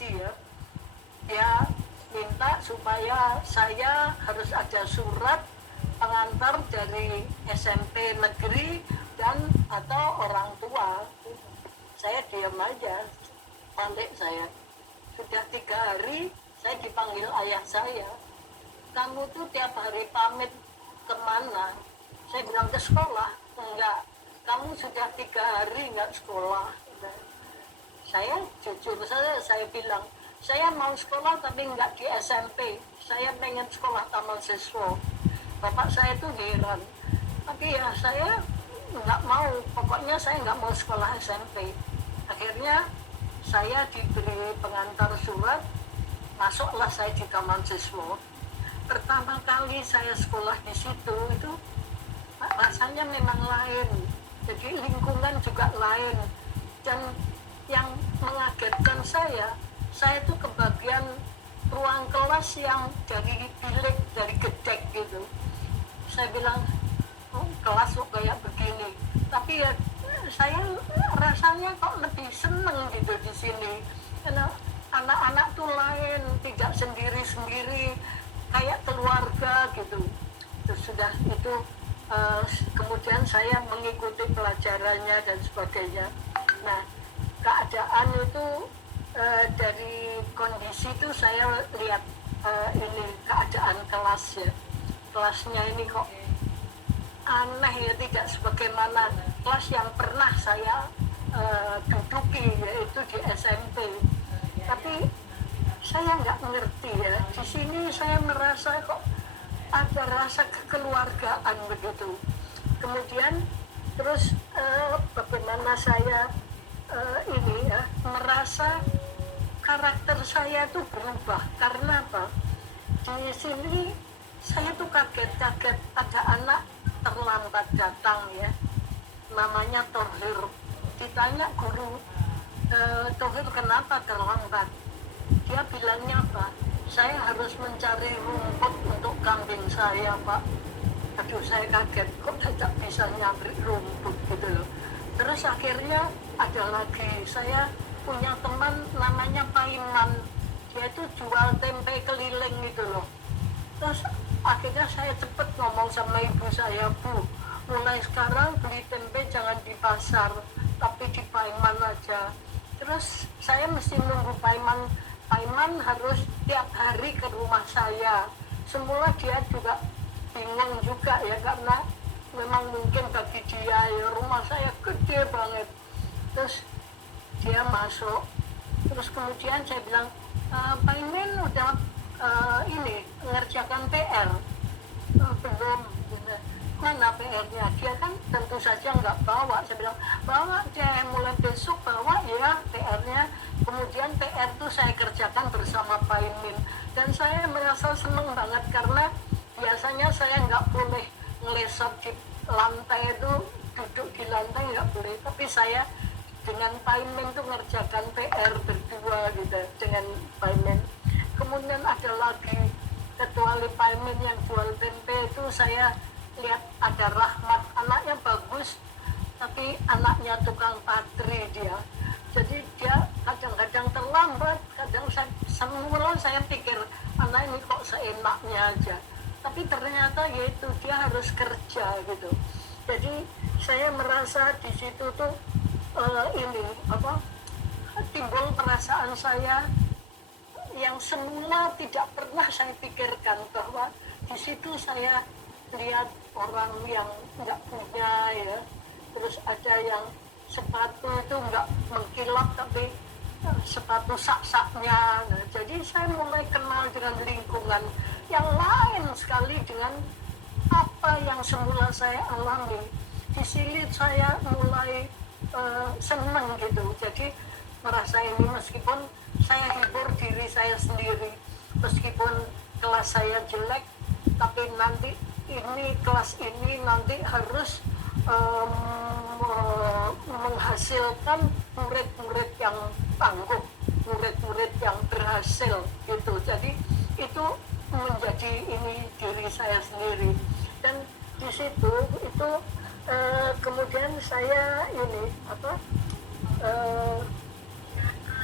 kondisi ya, dia minta supaya saya harus ada surat pengantar dari SMP negeri dan atau orang tua. Saya diam aja, balik saya. Sudah 3 hari saya dipanggil ayah saya, kamu tuh tiap hari pamit kemana? Saya bilang ke sekolah. Enggak, kamu sudah 3 hari enggak sekolah. Saya jujur saya bilang, saya mau sekolah tapi enggak di SMP, saya pengen sekolah taman siswa. Bapak saya tuh heran, tapi ya saya enggak mau, pokoknya saya enggak mau sekolah SMP. Akhirnya saya diberi pengantar surat, masuklah saya di taman siswa. Pertama kali saya sekolah di situ itu rasanya memang lain, jadi lingkungan juga lain. Dan yang mengagetkan saya itu kebagian ruang kelas yang dari bilik, dari gedek gitu. Saya bilang, oh, kelas kok kayak begini, tapi ya saya rasanya kok lebih seneng gitu di sini, karena anak-anak tuh lain, tidak sendiri-sendiri, kayak keluarga gitu. Terus sudah itu kemudian saya mengikuti pelajarannya dan sebagainya. Nah, keadaan itu dari kondisi itu saya lihat ini keadaan kelas ya, kelasnya ini kok aneh ya, tidak sebagaimana kelas yang pernah saya duduki, yaitu di SMP. Tapi saya nggak mengerti ya, di sini saya merasa kok ada rasa kekeluargaan begitu. Kemudian terus bagaimana saya ini ya merasa karakter saya tuh berubah. Karena apa? Di sini saya tuh kaget-kaget, ada anak terlambat datang ya, namanya Tohir. Ditanya guru, Tohir kenapa terlambat? Dia bilangnya apa? Saya harus mencari rumput untuk kambing saya, Pak. Aduh, saya kaget, kok tidak bisa nyari rumput gitu loh. Terus akhirnya ada lagi, saya punya teman namanya Paiman, dia itu jual tempe keliling gitu loh. Terus akhirnya saya cepet ngomong sama ibu saya, Bu, mulai sekarang beli tempe jangan di pasar, tapi di Paiman aja. Terus saya mesti nunggu Paiman harus tiap hari ke rumah saya. Semula dia juga bingung juga ya, karena memang mungkin bagi dia ya rumah saya gede banget. Terus dia masuk, terus kemudian saya bilang, Pak Imin udah ini mengerjakan PR? Belum. Mana PR-nya? Dia kan tentu saja nggak bawa. Saya bilang, bawa deh, mulai besok bawa ya PR-nya. Kemudian PR itu saya kerjakan bersama Pak Imin, dan saya merasa senang banget karena biasanya saya nggak boleh ngelesot di lantai, itu duduk di lantai nggak boleh, tapi saya dengan Pak Imin itu ngerjakan PR berdua gitu dengan Pak Imin. Kemudian ada lagi, kecuali Pak Imin yang jual tempe itu, saya lihat ada Rahmat, anaknya bagus tapi anaknya tukang patri dia. Jadi dia kadang-kadang terlambat, kadang semula saya pikir anak ini kok seenaknya aja, tapi ternyata yaitu dia harus kerja gitu. Jadi saya merasa di situ tuh ini apa, timbul perasaan saya yang semula tidak pernah saya pikirkan, bahwa di situ saya lihat orang yang nggak punya ya, terus ada yang sepatu itu nggak mengkilap tapi sepatu sak-saknya. Nah, jadi saya mulai kenal dengan lingkungan yang lain sekali dengan apa yang semula saya alami. Di sini saya mulai senang gitu, jadi merasa ini, meskipun saya hibur diri saya sendiri, meskipun kelas saya jelek, tapi nanti ini kelas ini nanti harus menghasilkan murid-murid yang tangguh, murid-murid yang berhasil gitu. Jadi itu menjadi ini diri saya sendiri. Dan di situ itu kemudian saya ini apa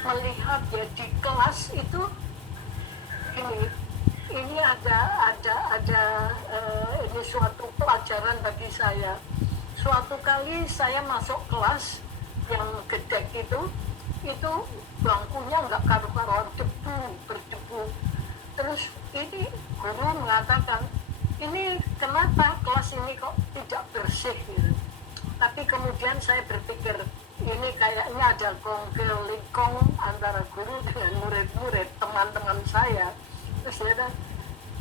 melihat ya di kelas itu ini ini suatu pelajaran bagi saya. Suatu kali saya masuk kelas yang gede itu bangkunya nggak karu-karuan, berdebu. Terus ini guru mengatakan, ini kenapa kelas ini kok tidak bersih gitu. Tapi kemudian saya berpikir, ini kayaknya ada kongkel-lingkong antara guru dengan murid-murid, teman-teman saya. Terus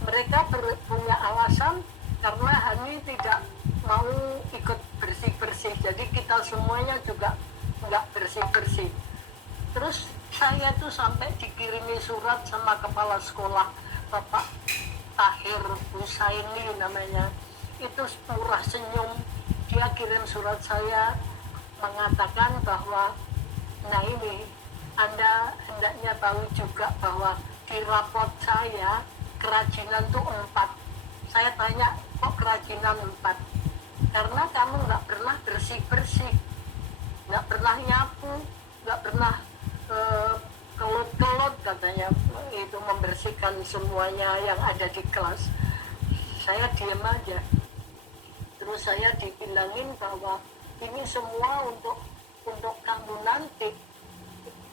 mereka punya alasan karena Hani tidak mau ikut bersih-bersih, jadi kita semuanya juga nggak bersih-bersih. Terus saya tuh sampai dikirimi surat sama kepala sekolah, Bapak Tahir Husaini namanya, itu murah senyum. Dia kirim surat saya mengatakan bahwa, nah ini Anda hendaknya tahu juga bahwa di raport saya kerajinan tuh 4. Saya tanya, kok kerajinan 4? Karena kamu nggak pernah bersih-bersih, nggak pernah nyapu, nggak pernah kelut-kelut katanya, itu membersihkan semuanya yang ada di kelas. Saya diam aja. Terus saya dibilangin bahwa ini semua untuk kamu nanti,